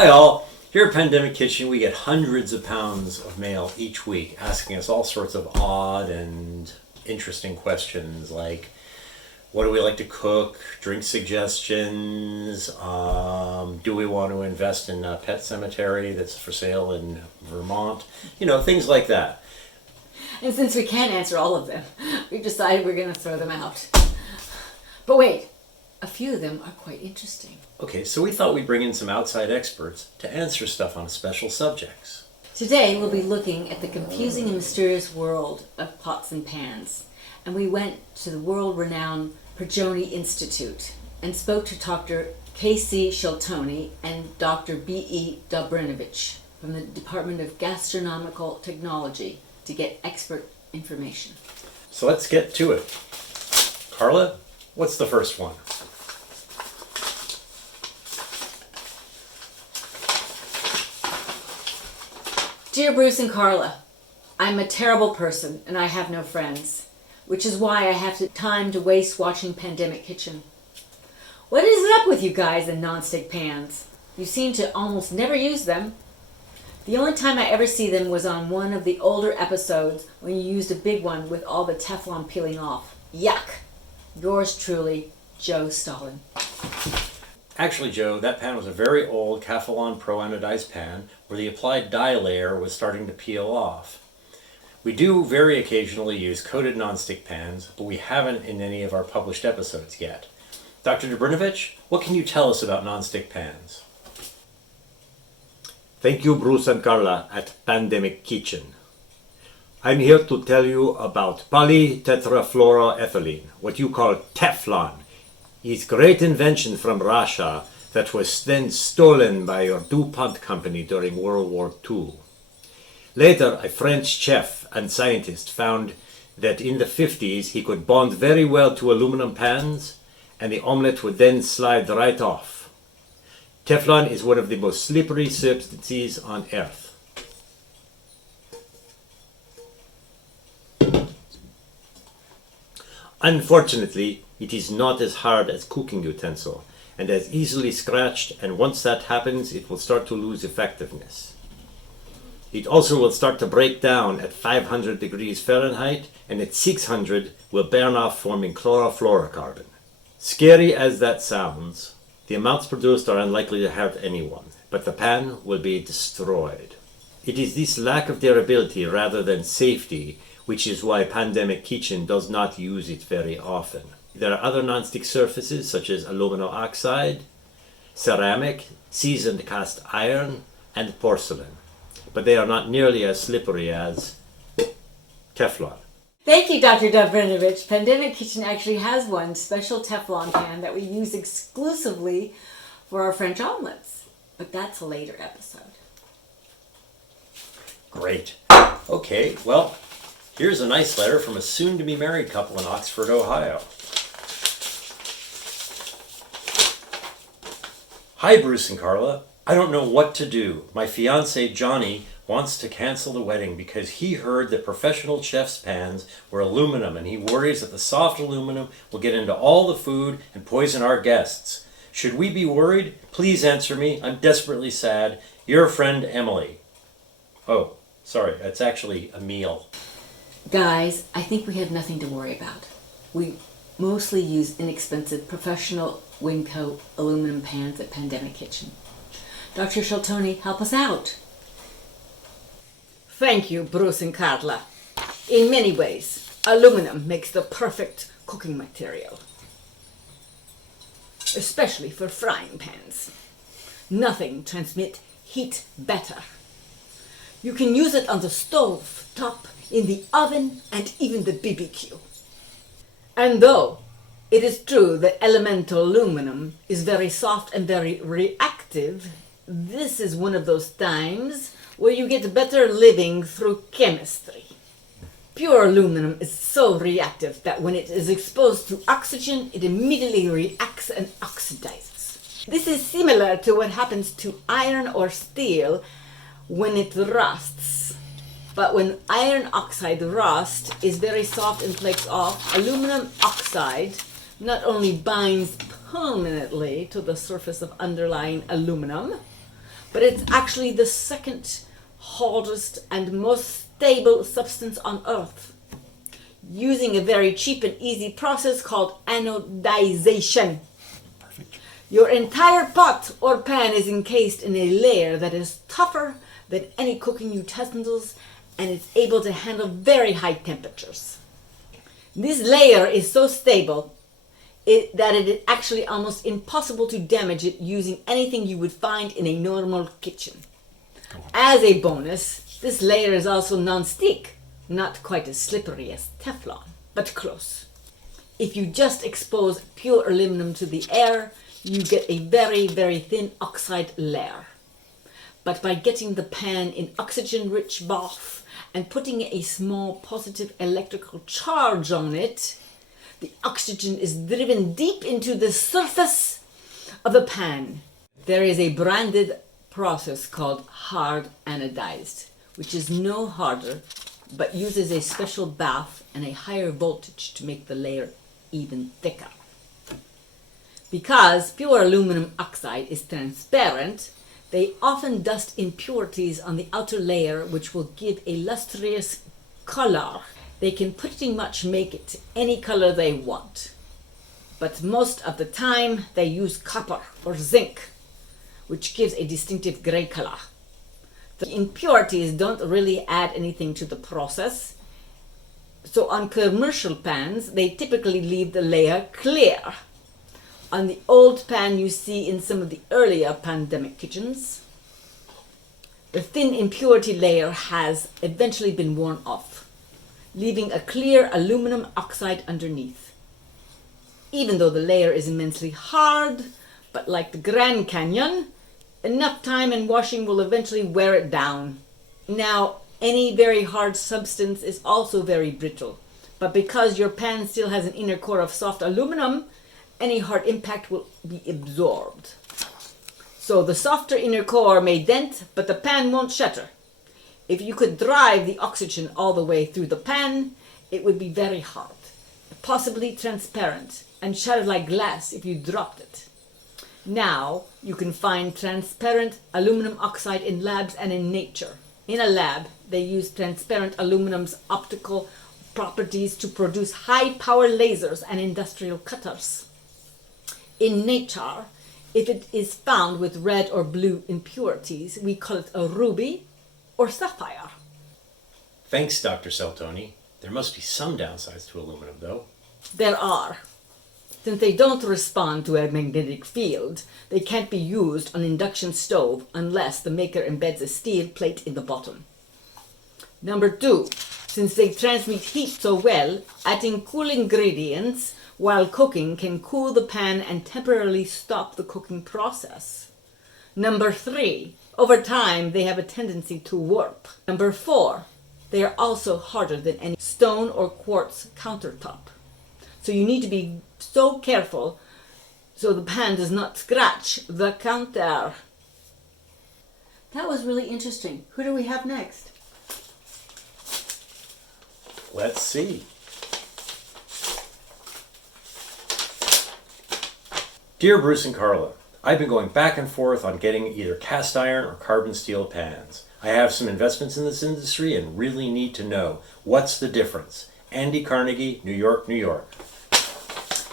Hi all. Here at Pandemic Kitchen, we get hundreds of pounds of mail each week asking us all sorts of odd and interesting questions like, what do we like to cook, drink suggestions, do we want to invest in a pet cemetery that's for sale in Vermont, things like that. And since we can't answer all of them, we decided we're going to throw them out. But wait, a few of them are quite interesting. Okay, so we thought we'd bring in some outside experts to answer stuff on special subjects. Today we'll be looking at the confusing and mysterious world of pots and pans. And we went to the world-renowned Prigioni Institute and spoke to Dr. K.C. Shelton and Dr. B.E. Dobrin from the Department of Gastronomical Technology to get expert information. So let's get to it. Karla, what's the first one? Dear Bruce and Karla, I'm a terrible person and I have no friends, which is why I have time to waste watching Pandemic Kitchen. What is it up with you guys and non-stick pans? You seem to almost never use them. The only time I ever see them was on one of the older episodes when you used a big one with all the Teflon peeling off. Yuck! Yours truly, Joe Stalin. Actually, Joe, that pan was a very old Teflon pro-anodized pan where the applied dye layer was starting to peel off. We do very occasionally use coated nonstick pans, but we haven't in any of our published episodes yet. Dr. Dobrin, what can you tell us about nonstick pans? Thank you, Bruce and Karla at Pandemic Kitchen. I'm here to tell you about polytetrafluoroethylene, what you call Teflon. His great invention from Russia that was then stolen by your DuPont company during World War II. Later, a French chef and scientist found that in the 50s he could bond very well to aluminum pans and the omelette would then slide right off. Teflon is one of the most slippery substances on earth. Unfortunately, it is not as hard as cooking utensil and as easily scratched, and once that happens it will start to lose effectiveness. It also will start to break down at 500 degrees Fahrenheit and at 600 will burn off, forming chlorofluorocarbon. Scary as that sounds, the amounts produced are unlikely to hurt anyone, but the pan will be destroyed. It is this lack of durability rather than safety which is why Pandemic Kitchen does not use it very often. There are other nonstick surfaces such as aluminum oxide, ceramic, seasoned cast iron, and porcelain, but they are not nearly as slippery as Teflon. Thank you, Dr. Dobrin. Pandemic Kitchen actually has one special Teflon pan that we use exclusively for our French omelets, but that's a later episode. Great. Okay, well, here's a nice letter from a soon-to-be married couple in Oxford, Ohio. Hi, Bruce and Karla. I don't know what to do. My fiancé, Johnny, wants to cancel the wedding because he heard that professional chefs' pans were aluminum and he worries that the soft aluminum will get into all the food and poison our guests. Should we be worried? Please answer me. I'm desperately sad. Your friend, Emily. Oh, sorry. It's actually Emile. Guys, I think we have nothing to worry about. We mostly use inexpensive professional Winco aluminum pans at Pandemic Kitchen. Dr. Shelton, help us out. Thank you, Bruce and Karla. In many ways, aluminum makes the perfect cooking material, especially for frying pans. Nothing transmits heat better. You can use it on the stove top, in the oven, and even the BBQ. And though it is true that elemental aluminum is very soft and very reactive, this is one of those times where you get better living through chemistry. Pure aluminum is so reactive that when it is exposed to oxygen, it immediately reacts and oxidizes. This is similar to what happens to iron or steel when it rusts. But when iron oxide rust is very soft and flakes off, aluminum oxide not only binds permanently to the surface of underlying aluminum, but it's actually the second hardest and most stable substance on Earth, using a very cheap and easy process called anodization. Your entire pot or pan is encased in a layer that is tougher than any cooking utensils and is able to handle very high temperatures. This layer is so stable that it is actually almost impossible to damage it using anything you would find in a normal kitchen. As a bonus, this layer is also non-stick, not quite as slippery as Teflon, but close. If you just expose pure aluminum to the air, you get a very, very thin oxide layer. But by getting the pan in oxygen-rich bath and putting a small positive electrical charge on it, the oxygen is driven deep into the surface of the pan. There is a branded process called hard anodized, which is no harder, but uses a special bath and a higher voltage to make the layer even thicker. Because pure aluminum oxide is transparent, they often dust impurities on the outer layer, which will give a lustrous color. They can pretty much make it any color they want. But most of the time, they use copper or zinc, which gives a distinctive gray color. The impurities don't really add anything to the process. So on commercial pans, they typically leave the layer clear. On the old pan you see in some of the earlier pandemic kitchens, the thin impurity layer has eventually been worn off, leaving a clear aluminum oxide underneath. Even though the layer is immensely hard, but like the Grand Canyon, enough time and washing will eventually wear it down. Now, any very hard substance is also very brittle, but because your pan still has an inner core of soft aluminum, any hard impact will be absorbed. So the softer inner core may dent, but the pan won't shatter. If you could drive the oxygen all the way through the pan, it would be very hard, possibly transparent, and shatter like glass if you dropped it. Now, you can find transparent aluminum oxide in labs and in nature. In a lab, they use transparent aluminum's optical properties to produce high-power lasers and industrial cutters. In nature, if it is found with red or blue impurities, we call it a ruby or sapphire. Thanks, Dr. Celtoni. There must be some downsides to aluminum, though. There are. Since they don't respond to a magnetic field, they can't be used on induction stove unless the maker embeds a steel plate in the bottom. Number 2, since they transmit heat so well, adding cool ingredients while cooking can cool the pan and temporarily stop the cooking process. Number 3, over time they have a tendency to warp. Number 4, they are also harder than any stone or quartz countertop. So you need to be so careful so the pan does not scratch the counter. That was really interesting. Who do we have next? Let's see. Dear Bruce and Karla, I've been going back and forth on getting either cast iron or carbon steel pans. I have some investments in this industry and really need to know what's the difference. Andy Carnegie, New York, New York.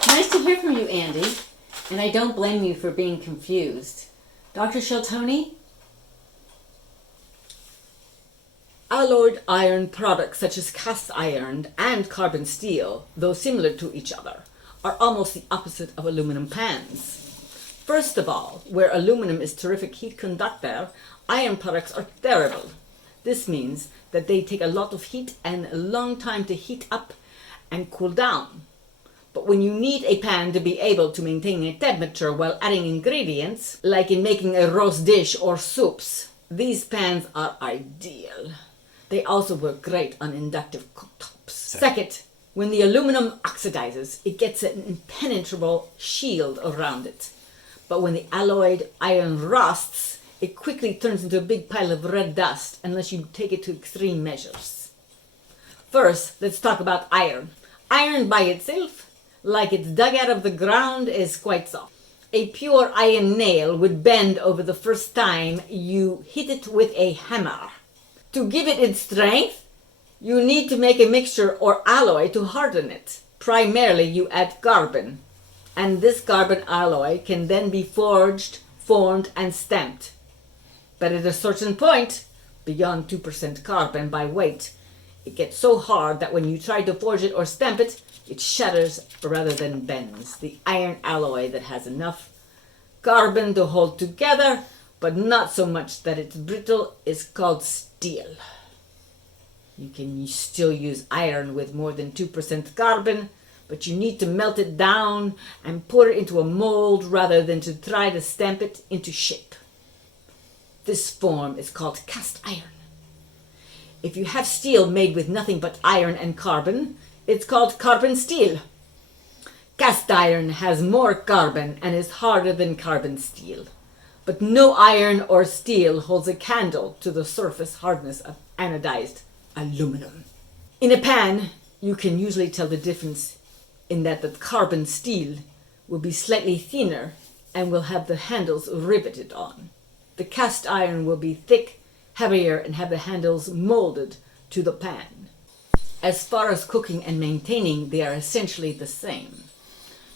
Nice to hear from you, Andy. And I don't blame you for being confused. Dr. Sheltoni? Alloyed iron products such as cast iron and carbon steel, though similar to each other, are almost the opposite of aluminum pans. First of all, where aluminum is terrific heat conductor, iron products are terrible. This means that they take a lot of heat and a long time to heat up and cool down. But when you need a pan to be able to maintain a temperature while adding ingredients, like in making a roast dish or soups, these pans are ideal. They also work great on inductive cooktops. Second, when the aluminum oxidizes, it gets an impenetrable shield around it. But when the alloyed iron rusts, it quickly turns into a big pile of red dust unless you take it to extreme measures. First, let's talk about iron. Iron by itself, like it's dug out of the ground, is quite soft. a pure iron nail would bend over the first time you hit it with a hammer. To give it its strength, you need to make a mixture or alloy to harden it. Primarily, you add carbon, and this carbon alloy can then be forged, formed, and stamped. But at a certain point, beyond 2% carbon by weight, it gets so hard that when you try to forge it or stamp it, it shatters rather than bends. The iron alloy that has enough carbon to hold together, but not so much that it's brittle, is called steel. You can still use iron with more than 2% carbon, but you need to melt it down and pour it into a mold rather than to try to stamp it into shape. This form is called cast iron. If you have steel made with nothing but iron and carbon, it's called carbon steel. Cast iron has more carbon and is harder than carbon steel, but no iron or steel holds a candle to the surface hardness of anodized aluminum. In a pan, you can usually tell the difference in that the carbon steel will be slightly thinner and will have the handles riveted on. The cast iron will be thick, heavier, and have the handles molded to the pan. As far as cooking and maintaining, they are essentially the same.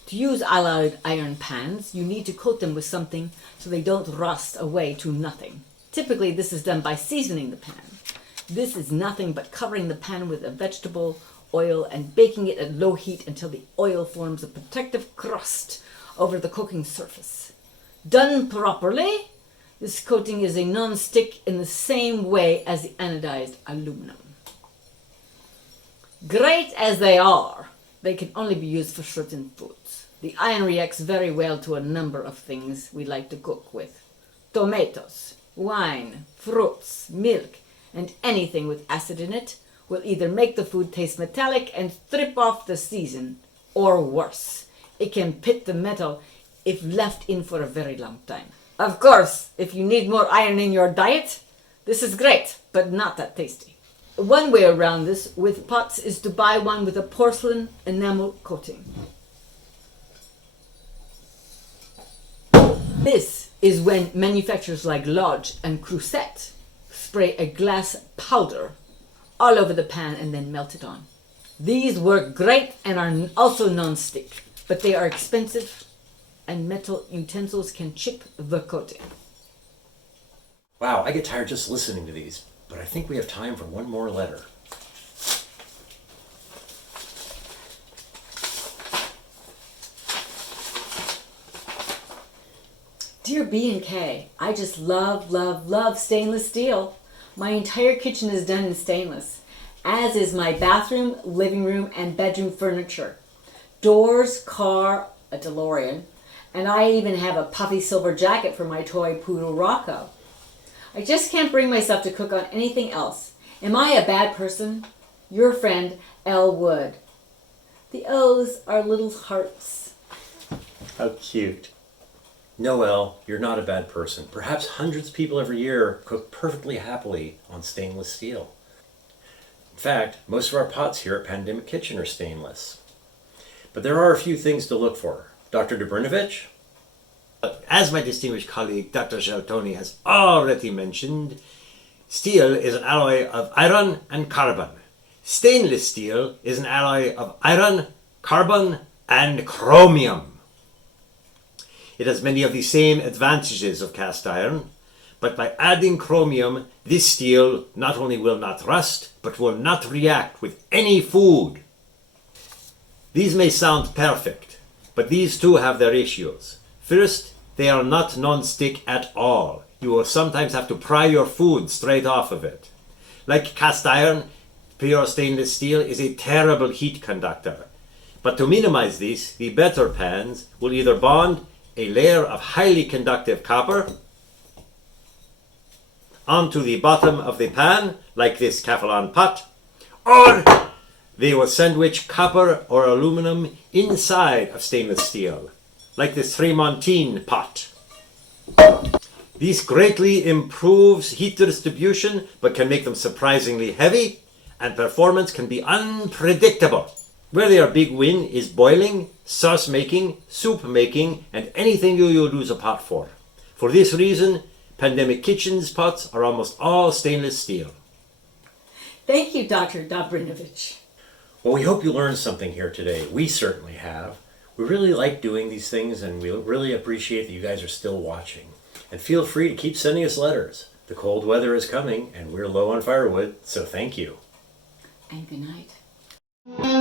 To use alloyed iron pans, you need to coat them with something so they don't rust away to nothing. Typically, this is done by seasoning the pan. This is nothing but covering the pan with a vegetable oil and baking it at low heat until the oil forms a protective crust over the cooking surface. Done properly, this coating is a non-stick in the same way as the anodized aluminum. Great as they are, they can only be used for certain foods. The iron reacts very well to a number of things we like to cook with. Tomatoes, wine, fruits, milk, and anything with acid in it will either make the food taste metallic and strip off the season, or worse, it can pit the metal if left in for a very long time. Of course, if you need more iron in your diet, this is great, but not that tasty. One way around this with pots is to buy one with a porcelain enamel coating. This is when manufacturers like Lodge and Creuset spray a glass powder all over the pan and then melt it on. These work great and are also non-stick, but they are expensive and metal utensils can chip the coating. Wow, I get tired just listening to these, but I think we have time for one more letter. Dear B&K, I just love stainless steel. My entire kitchen is done in stainless, as is my bathroom, living room, and bedroom furniture. Doors, car, a DeLorean, and I even have a puffy silver jacket for my toy poodle Rocco. I just can't bring myself to cook on anything else. Am I a bad person? Your friend, L. Wood. The O's are little hearts. How cute. Noel, you're not a bad person. Perhaps hundreds of people every year cook perfectly happily on stainless steel. In fact, most of our pots here at Pandemic Kitchen are stainless. But there are a few things to look for. Dr. Dobrinovich? As my distinguished colleague Dr. Shelton has already mentioned, steel is an alloy of iron and carbon. Stainless steel is an alloy of iron, carbon, and chromium. It has many of the same advantages of cast iron, but by adding chromium, this steel not only will not rust, but will not react with any food. These may sound perfect, but these too have their issues. First, they are not non-stick at all. You will sometimes have to pry your food straight off of it. Like cast iron, pure stainless steel is a terrible heat conductor. But to minimize this, the better pans will either bond a layer of highly conductive copper onto the bottom of the pan, like this Teflon pot, or they will sandwich copper or aluminum inside of stainless steel, like this Tremontine pot. This greatly improves heat distribution, but can make them surprisingly heavy, and performance can be unpredictable. Where your big win is boiling, sauce making, soup making, and anything you use a pot for. For this reason, Pandemic Kitchen's pots are almost all stainless steel. Thank you, Dr. Dobrinovich. Well, we hope you learned something here today. We certainly have. We really like doing these things, and we really appreciate that you guys are still watching. And feel free to keep sending us letters. The cold weather is coming, and we're low on firewood, so thank you. And good night.